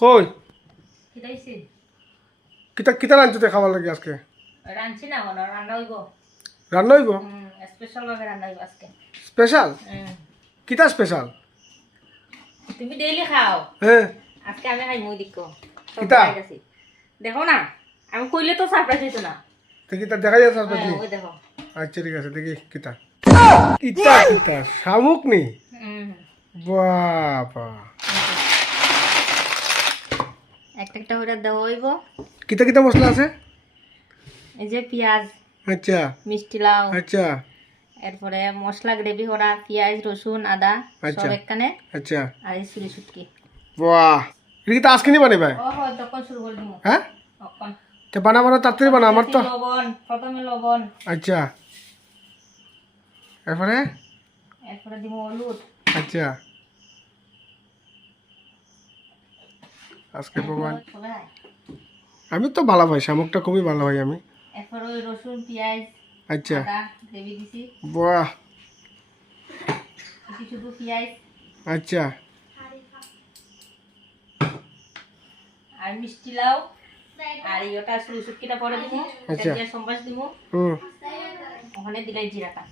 কই কিতাইছে কিতা কিতা রাঁধতে খাবার লাগে আজকে? রাঁধছি না কোনো রান্না হইব। রান্না হইব? স্পেশাল ভাবে রান্না হইব আজকে। স্পেশাল? কিতা স্পেশাল? তুমি ডেইলি খাও, হ্যাঁ আজকে আমি খাই মুই দেখো কিতা? দেখো না, আমি কইলে তো সারপ্রাইজ হইতো না। তো কিতা দেখা যাচ্ছে আসবে তুমি? ওই দেখো। আচ্ছা ঠিক আছে দেখি কিতা কিতা কিতা শামুক নি? বাবা একটা একটা করে দেওয়া হইব। কিতা কিতা মশলা আছে? এই যে পেঁয়াজ, আচ্ছা মিষ্টি লাউ, আচ্ছা এরপরে মশলা গ্রেভি করা পেঁয়াজ রসুন আদা আচ্ছা সব একখানে, আচ্ছা আর এই সুরি সুটকি। বাহ এটা কি আজকে নি বানাইবা? ও তখন শুরু করে দিব। হ্যাঁ তখন তো বানাবো না তাড়াতাড়ি বানা আমার তো। লবণ, প্রথমে লবণ, আচ্ছা এরপরে এরপরে দিব হলুদ, আচ্ছা আজকে প্রমাণ আমি তো ভালো পাই শামুকটা খুবই ভালো হয় আমি। এরপর ওই রসুন পেঁয়াজ আচ্ছা আদা গ্রেভি দিছি। বাহ শুধু পেঁয়াজ আচ্ছা আর মিষ্টি লাউ আর ইয়োটা সুরি সুটকিটা পরে দিব। আচ্ছা। পেঁয়াজ সম্বাস দিব, ওখানে দিলাই জিরাটা।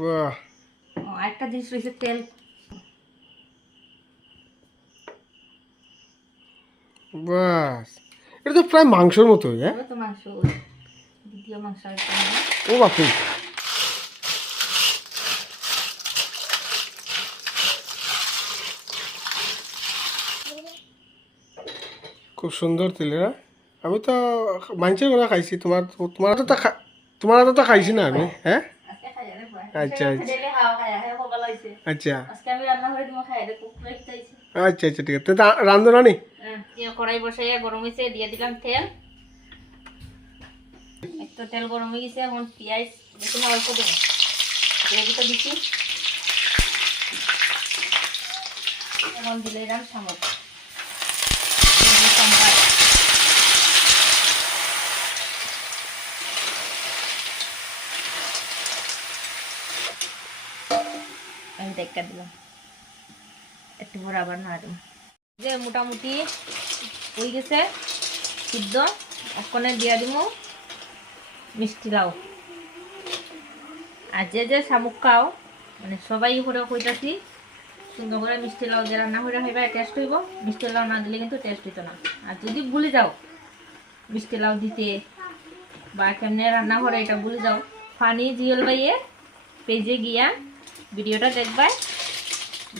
বাহ আরেকটা জিনিস রয়েছে তেল। বাস এটা তো প্রায় মাংসের মতোই। হ্যাঁ তো মাংস দ্বিতীয় মাংস ও বাপরে খুব সুন্দর তেলেরা। আমি তো মাংসের কথা খাইছি তোমার তোমার তো খাইছি না আমি। হ্যাঁ আচ্ছা আচ্ছা আচ্ছা আচ্ছা আচ্ছা ঠিক আছে তো রান্ধো না নি? কড়াই বসাইয়া গরম হয়েছে, দিয়ে দিলাম তেল। একটু তেল গরম হয়ে গেছে, এখন পেঁয়াজ বেশি না অল্প দেবো, গ্রেভিটা দিচ্ছি। এখন দিলে দিলাম শামুক। আমি দেখা দিলাম একটু পরে আবার না দেবো। যে মোটামুটি হয়ে গেছে সিদ্ধ, ওখানে দিয়ে দিব মিষ্টি লাউ। আর যে যে শামুক খাও মানে সবাই করে কইতাছি সুন্দর করে মিষ্টি লাউ দিয়ে রান্না করে খাইবা, টেস্ট হইব। মিষ্টি লাউ না দিলে কিন্তু টেস্ট হইতো না। আর যদি ভুলে যাও মিষ্টি লাউ দিতে বা কেমনে রান্না করে এটা ভুলে যাও, ফানি জিওল বাইয়ে পেজে গিয়া ভিডিওটা দেখবা,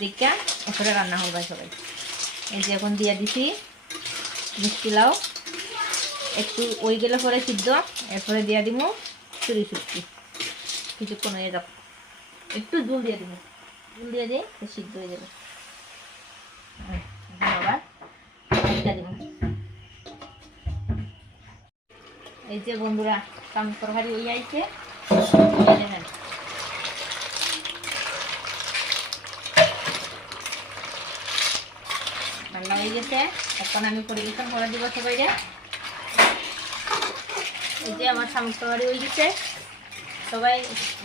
দেখা ওখানে রান্না করবা সবাই। এই যে এখন দিয়ে দিছি মিষ্টি লাউ, একটু ওই গেলে পরে সিদ্ধ, এরপরে দিয়ে দিব চুরি শুটকি। কিছুক্ষণ হয়ে যাক, একটু জল দিয়ে দিব, জল দিয়ে দিয়ে সিদ্ধ হয়ে যাবে। আবার দিব। এই যে বন্ধুরা কাম তরকারি ওই আইছে, দেখেন রান্না হয়ে গেছে। এখন আমি পরিবেশন করে দিব সবাইকে। এই যে আমার শামুক তরকারি হয়ে গেছে। সবাই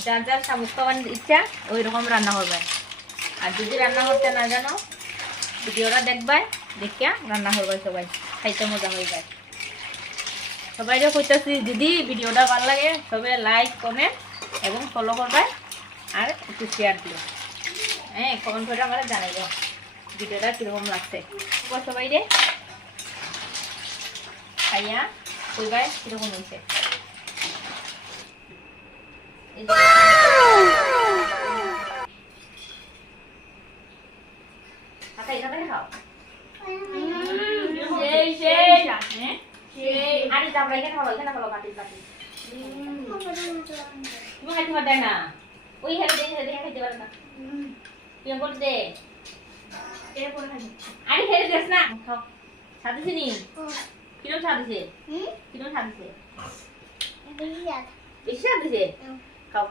যার যার শামুক খাওয়ার ইচ্ছা ওই রকম রান্না করবে। আর যদি রান্না করতে না জানো ভিডিওটা দেখবে, দেখিয়া রান্না করবে, সবাই খাইতে মজা হয়ে যায়। সবাইকে কইতেছি যদি ভিডিওটা ভালো লাগে সবাই লাইক কমেন্ট এবং ফলো করবে, আর একটু শেয়ার দিও। হ্যাঁ কমেন্ট করে আমার জানাই দাও ভিডিওটা কীরকম লাগছে। সবাই রে খাইয়া কইবাই কীরকম হয়েছে। খাও আরে আমরা এখানে ভালো, এখানে ভালো কাটি কাটি তুমি খাইতে পারবে না। ওই হেলে দেখে দেখে খাইতে পারবে না, তুই বল দে আরে হেলে দেস না। খাও সাদিছে নি কিরম সাদিছে, কিরম সাদিছে, বেশি সাদিছে। খাও